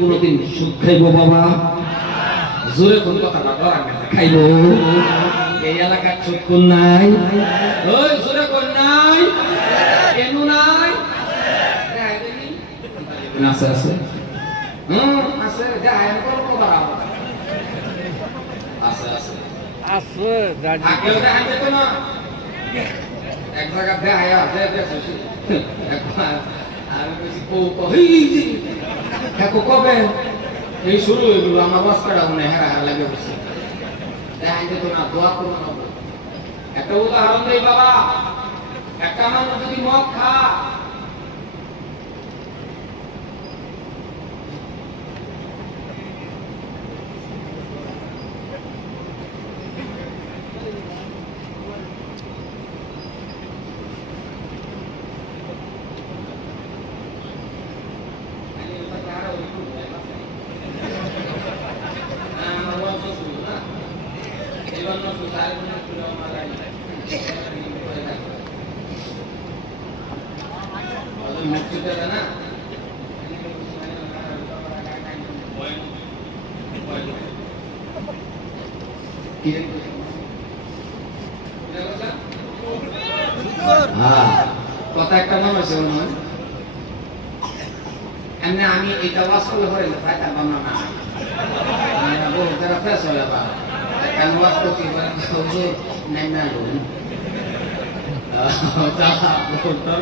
কোনোদিন সুদ খাইব বাবা। জোরে কোন কথা না না খাইব। এই এলাকার সুদ কোন নাই? ওই জোরে কোন নাই? কেন নাই? আছে আছে। হুম যা করো না এক জায়গা আছে একবার কো এই শুরু হয়ে গেল, আমার বস্তাটা মনে হেরা হেরা লাগে বসে। দেখা যেত না দোয়া করব না একটা উদাহরণ দেই বাবা। একটা মানুষ যদি মদ খা কথা একটা নাম আছে মনে হয়। এমনি আমি এটা ফ্রেশ হয়ে ওয়াশ করছি হুজুর নাই না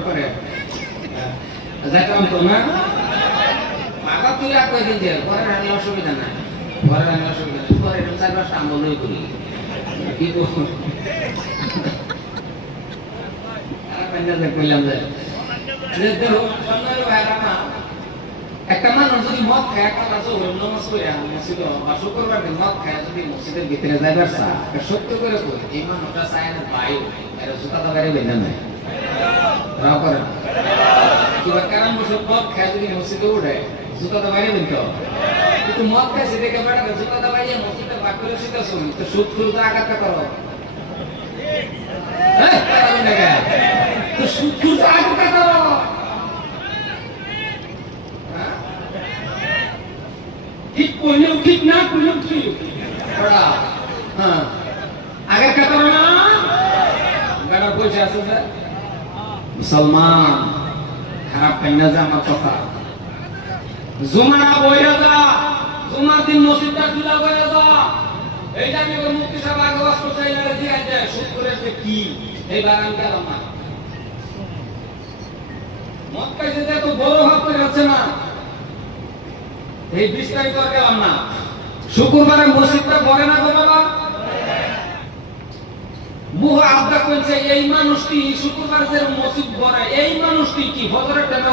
করে দেখলাম তো না? মাথা যে ঘরে অসুবিধা নাই। ঘরে রান্না অসুবিধা নাই ঘরে এরকম চার পাঁচটা আন্দোলনই করি। কি করব? করলাম যে একটা মানুষ যদি মদ খায়, একটা ওরম নামাজ করে মসজিদ বা শুক্রবার দিন মদ খায়, যদি মসজিদের ভিতরে যাইবার চা সত্য করে কই, এই মানুষটা চায় না পাই এর জুতা গাড়ি বেঁধে নাই কারণ বসে মদ খায়, যদি মসজিদে উঠে জুতা বাইরে বিনতে কিন্তু মদ খায় সেটা কে বেড়া জুতা বাইরে, মসজিদে বাক করে সেটা শুনি তো সুদ তো আঘাত করো। দেখা তো সুদ তো আঘাত করো। হ্যাঁ? ঠিক করলেও ঠিক, না করলেও ঠিক। হ্যাঁ। আগের কথা না। বেড়া পয়সা আছে মুসলমান, খারাপ পেন না যে আমার কথা? জুমারা বইয়া যা, জুমার দিন মসজিদটা যা। এইটা ওই মুক্তি সাহেব আগে যে কি? এইবার আমি গেলাম না মদ খাইছে যে তো বড় ভাব করে না। এই বিস্তারিত আর গেলাম শুক্রবারে মসজিদটা পড়ে না গো বাবা। মুহ আবদা কইছে, এই মানুষটি শুক্রবার যে মসজিদ পড়ে এই মানুষটি কি ফজরের টাইমে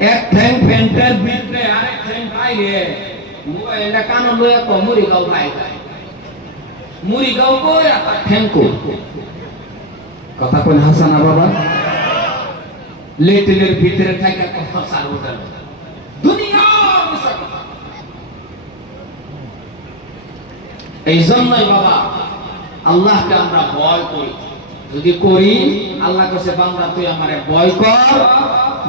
এক ঠ্যাং ফ্যান্টার ভিতরে আরেক ঠ্যাং বাইরে। মোবাইলটা কানো লয়ে তো মুড়ি গাও ভাই মুড়ি গাও কই আর তার ঠ্যাং কই? কথা কোন হাসানা বাবা। লেটিনের ভিতরে থাকে কথা সার উঠাল দুনিয়া মিশা কথা। এই জন্যই বাবা, আল্লাহকে আমরা ভয় করি। যদি করি, আল্লাহ কাছে, বান্দা, তুই আমারে ভয় কর।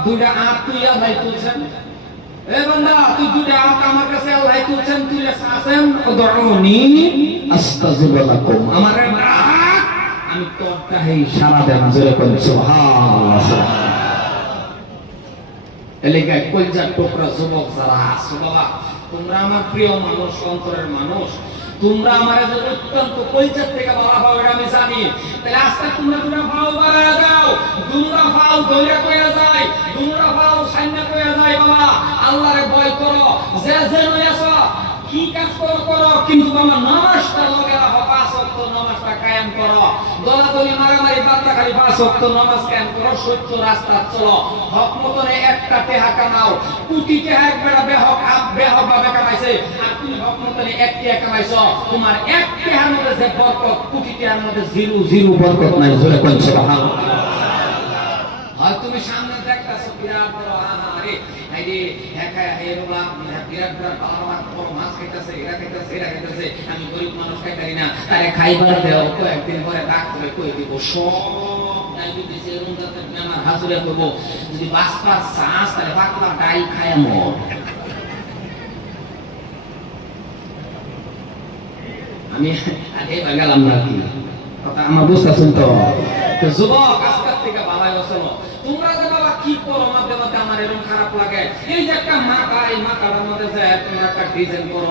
দুইটা আট তুই আল্লাহ তুলছেন। এ বান্দা, তুই আমার কাছে আল্লাহ তুলছেন, তুই লাকুম আমারে আমি তোর সারা দেন জোরে সুবহানাল্লাহ। এলাকায় টুকরা যুবক যারা আছো, বাবা, তোমরা আমার প্রিয় মানুষ, অন্তরের মানুষ তোমরা আমার অত্যন্ত কলজার থেকে বলা হয় এটা আমি জানি, তাহলে আজকে তোমরা তোমরা ফাও বাড়া দাও। তোমরা ফাও ধরে কইয়া যায় তোমরা ফাও সাইনা কইয়া যায়, বাবা। আল্লাহরে ভয় করো। যে যে নয় কি কাজ করো করো, কিন্তু বাবা, নামাজটা লগে রাখো পাঁচ ওয়াক্ত নামাজটা কায়া কায়েম করো দলাদলি মারামারি বান্দা খালি পাঁচ ওয়াক্ত নামাজ কায়েম করো, সত্য রাস্তা চলো। হক মতনে একটা টেহা কামাও। কোটি টেহা একবেলা বেহক আপ বেহক ভাবে কামাইছে আর তুমি হক মতনে এক টেহা কামাইছো। তোমার এক টেহার মধ্যে যে বরকত কোটি টেহার মধ্যে জিরো জিরো বরকত নাই, জোরে কোন সুবহানাল্লাহ। হয় তুমি সামনে দেখতেছো, বিরাট বড় আহারে। এই একা খাইতেছে আমি গরিব মানুষ না। খাইবার কয়েকদিন পরে ডাক করে দিব হাজুরে করব যদি চান্স তাহলে ডাই আমি না কি? কথা আমার বুঝতেছেন তো? তো যুবক আজকের থেকে বাবাই অসল তোমরা যে বাবা কি করো এরকম খারাপ লাগে। এই যে একটা মাথা এই মধ্যে যে একটা ডিজাইন করো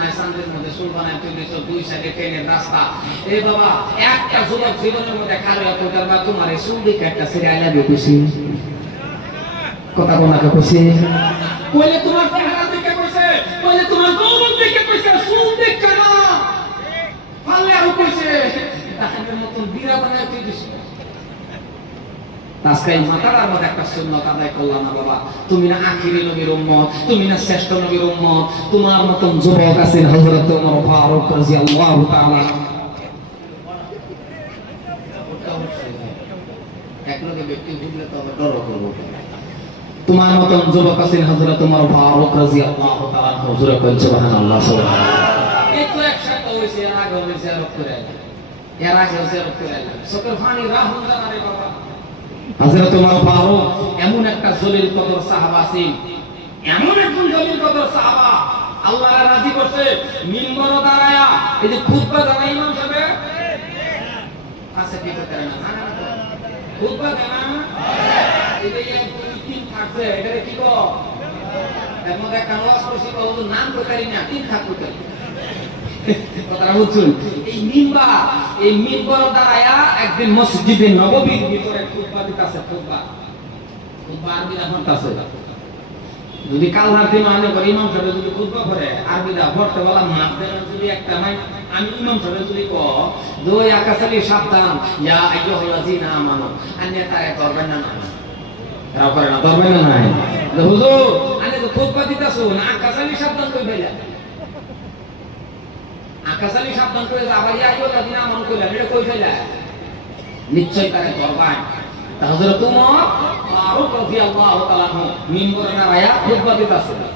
নাই সান্দের মধ্যে দুই সাইডে ট্রেনের রাস্তা। বাবা, একটা যুবক জীবনের মধ্যে খালি হতো বা তোমার এই দিকে একটা সিরিয়াল লাগে খুশি কথা বলাকে খুশি কইলে তোমার চেহারা দিকে কইছে, কইলে তোমার গৌরব দিকে কইছে চুল দিকে না পারলে আরও কইছে তাহাদের মতন বিরা বানায় তুই দিস এই মাতার মধ্যে একটা সুন্নত আদায় করলাম না বাবা। তুমি না আখিরি নবীর উম্মত, তুমি না শ্রেষ্ঠ নবীর উম্মত, তোমার মতন যুবক আছেন হযরত ওমর ফারুক রাদিয়াল্লাহু তাআলা। তোমার মতন এর আগে সকল ফানি রাহুল বাবা। হযরত ওমর ফারুক, এমন একটা জলিল কদর সাহাবা ছিলেন এমন একজন জলিল কদর সাহাবা, আল্লাহ রাজি করছে, মিম্বর দাঁড়ায়া। এই যে খুতবা জানা ইমাম সাহেব? আছে ঠিক করে না। খুতবা জানা এই যে তিন থাকছে এটা কি কো এর মধ্যে একটা নাম তো পারি না, তিন থাক করতে কথাটা বুঝছুন? এই এই একদিন মসজিদে নববীর ভিতরে খুতবা দিতাছে, খুতবা। খুতবা যদি কাল রাতে মানে করে ইমাম সাহেব যদি খুতবা করে আরবিরা পড়তে বলা মাপ দেন যদি একটা মাই আমি ইমাম সাহেব যদি ক দুই আকাশালি সাবধান, ইয়া আইয়ুহাল্লাযিনা আমানু আন্যা তারে করবেন না না তারা করে না করবেন না হুজুর আমি তো খুতবা দিতাছুন আকাশালি সাবধান কই ফেলা আকাশালি সাবধান করে আবার ইয়া আইয়ুহাল্লাযিনা আমানু কইলা এটা কই ফেলা। নিশ্চয় তারে করবেন তাহলে উমর ফারুক রাদিয়াল্লাহু তাআলা মিম্বরে না রায়া খুতবা দিতাছে